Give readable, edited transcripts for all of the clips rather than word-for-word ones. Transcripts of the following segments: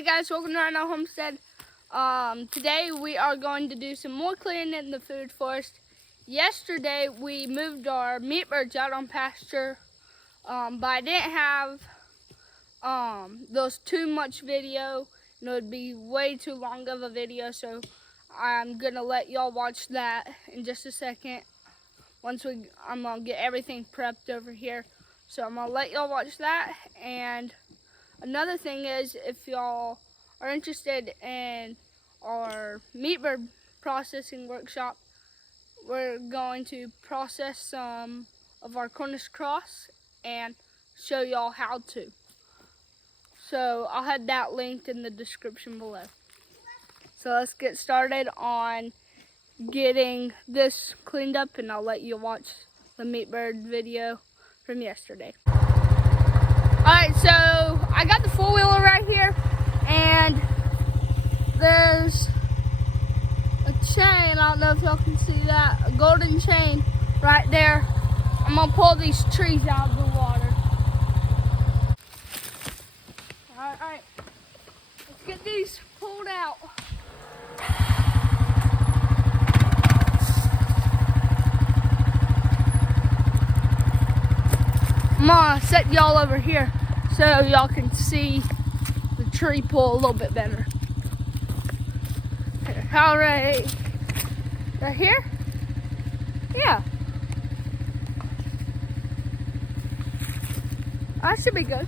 Hey guys, welcome to our homestead. Today we are going to do some more cleaning in the food forest. Yesterday we moved our meat birds out on pasture, but I didn't have those too much video. It would be way too long of a video, so I'm gonna let y'all watch that in just a second. I'm gonna get everything prepped over here, so I'm gonna let y'all watch that. And another thing is, if y'all are interested in our meat bird processing workshop, we're going to process some of our Cornish cross and show y'all how to. So I'll have that linked in the description below. So let's get started on getting this cleaned up, and I'll let you watch the meat bird video from yesterday. Alright, so I got the four-wheeler right here, and there's a chain, I don't know if y'all can see that, a golden chain right there. I'm gonna pull these trees out of the water. Alright, let's get these pulled out. I'm gonna set y'all over here so y'all can see the tree pull a little bit better. All right here? Yeah. That should be good.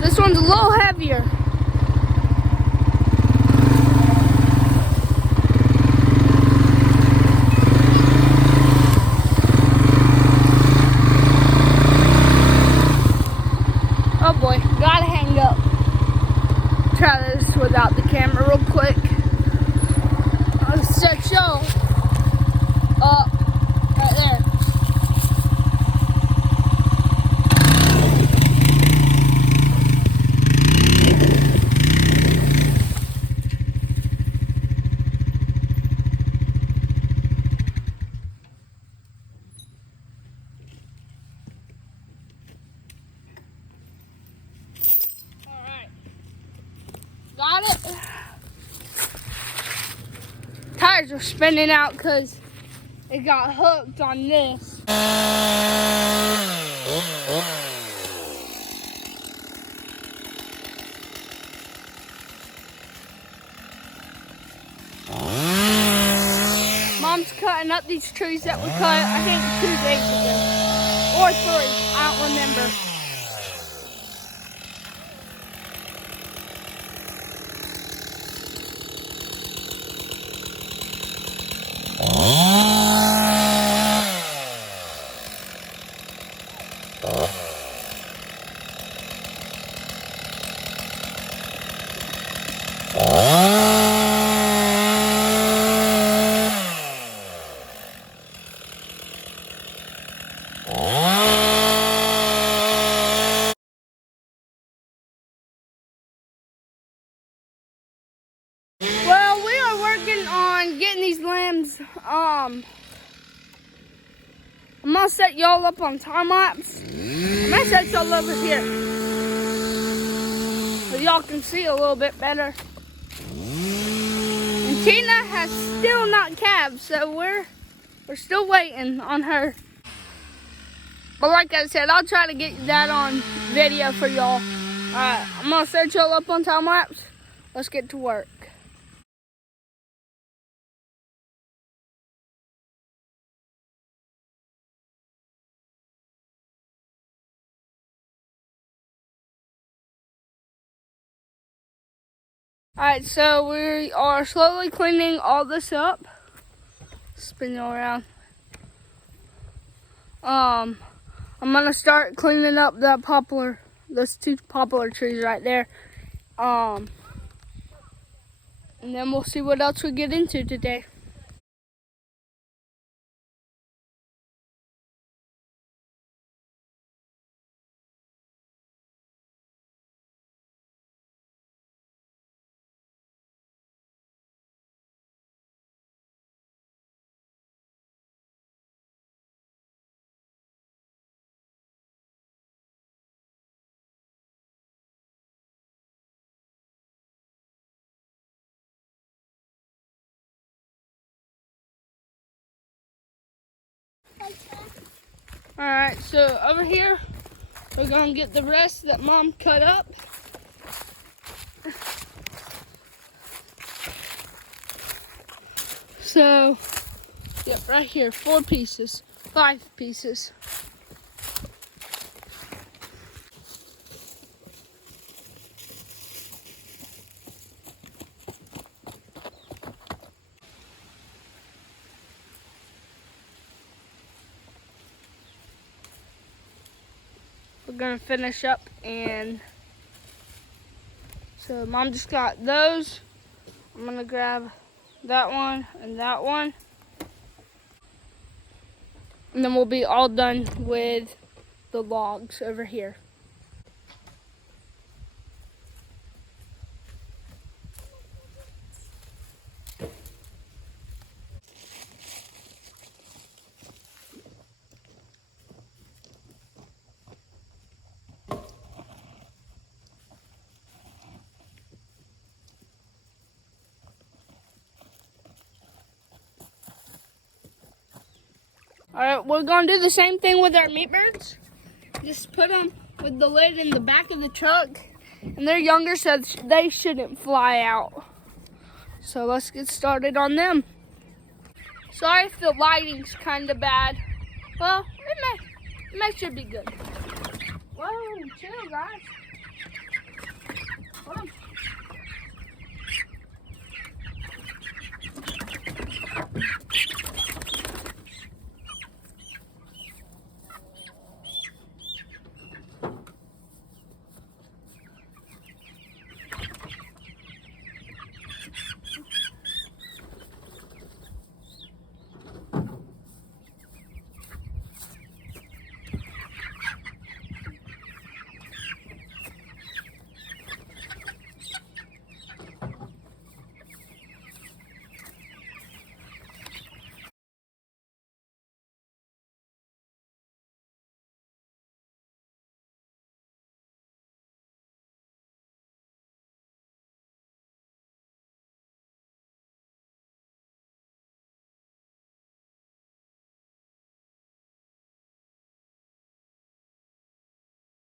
This one's a little heavier. Oh boy, gotta hang up. Try this without the camera real quick. I'll set y'all up right there. Got it. Tires are spinning out because it got hooked on this. Mom's cutting up these trees that we cut, I think 2 days ago. Or 3, I don't remember. Well, we are working on getting these lambs. I'm gonna set y'all up on time lapse. I'm gonna set y'all over here so y'all can see a little bit better. And Tina has still not calved, so we're still waiting on her. But like I said, I'll try to get that on video for y'all. Alright, I'm gonna set y'all up on time lapse. Let's get to work. Alright, so we are slowly cleaning all this up. Spin you around. I'm gonna start cleaning up that poplar those two poplar trees right there. And then we'll see what else we get into today. All right, so over here, we're gonna get the rest that Mom cut up. So, yep, right here, 4 pieces, 5 pieces. We're gonna finish up, and so Mom just got those. I'm gonna grab that one and that one. And then we'll be all done with the logs over here. All right, we're gonna do the same thing with our meat birds. Just put them with the lid in the back of the truck, and they're younger, so they shouldn't fly out. So let's get started on them. Sorry if the lighting's kind of bad. Well, it may should be good. Whoa, chill, guys. Hold on.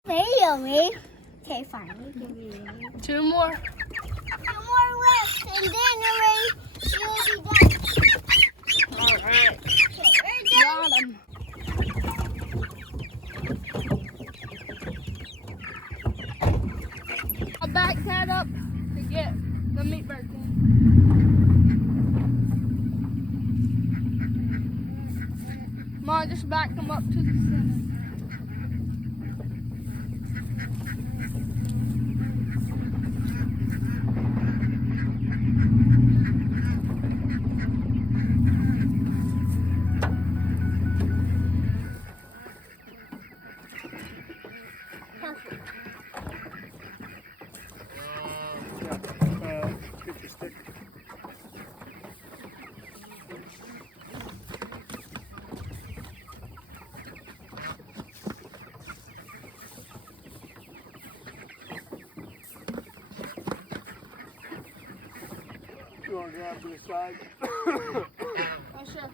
Video me. Okay, fine. Two more. 2 more left, and then you'll be done. All right. Okay, we're done. Got 'em. I'll back that up to get the meat birds in. Come on, just back them up to the center. Get your stick. You want to grab to the side? Oh, sure.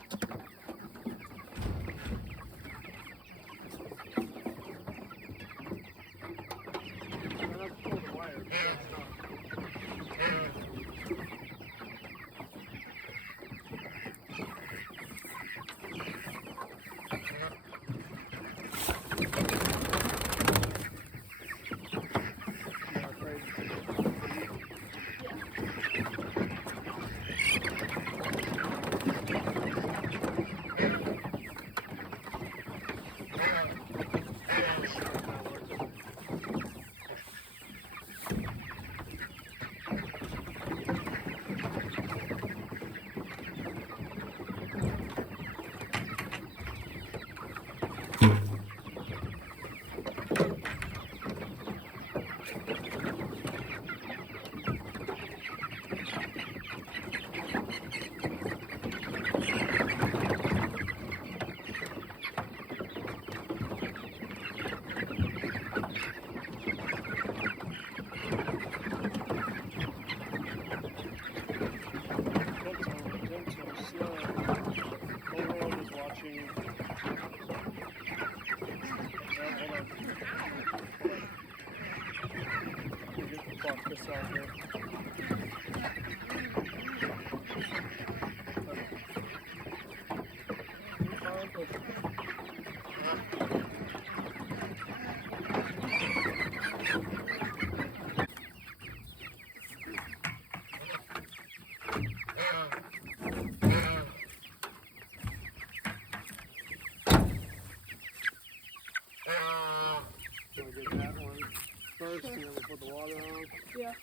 First, and then we'll put the water on. Yeah.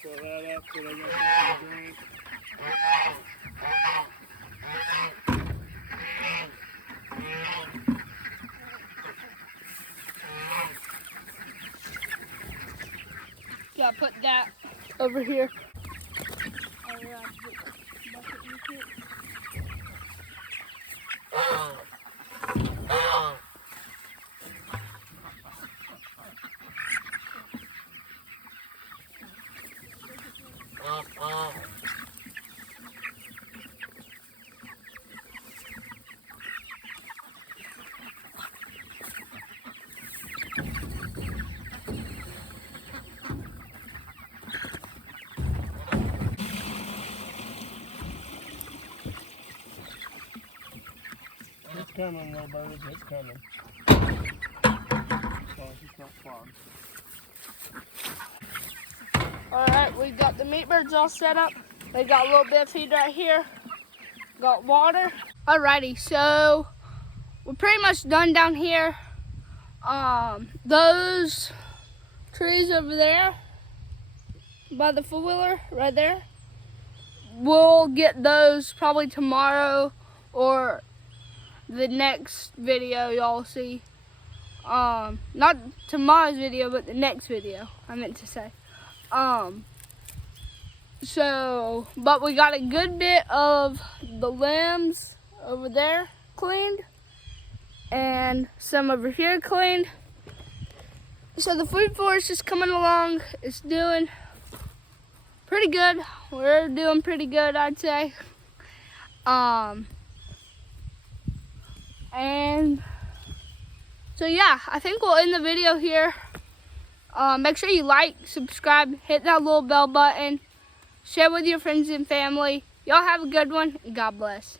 Fill that up so they got something to drink. Yeah, put that over here. It's coming, little birds, it's coming. Oh, it's not clogged. Alright, we got the meat birds all set up. They got a little bit of feed right here. Got water. Alrighty, so we're pretty much done down here. Those trees over there by the four-wheeler right there, we'll get those probably tomorrow or the next video y'all see. Not tomorrow's video, but the next video, I meant to say. But we got a good bit of the limbs over there cleaned and some over here cleaned. So the food forest is coming along. It's doing pretty good. We're doing pretty good, I'd say. And so yeah, I think we'll end the video here. Make sure you like, subscribe, hit that little bell button, share with your friends and family. Y'all have a good one, and God bless.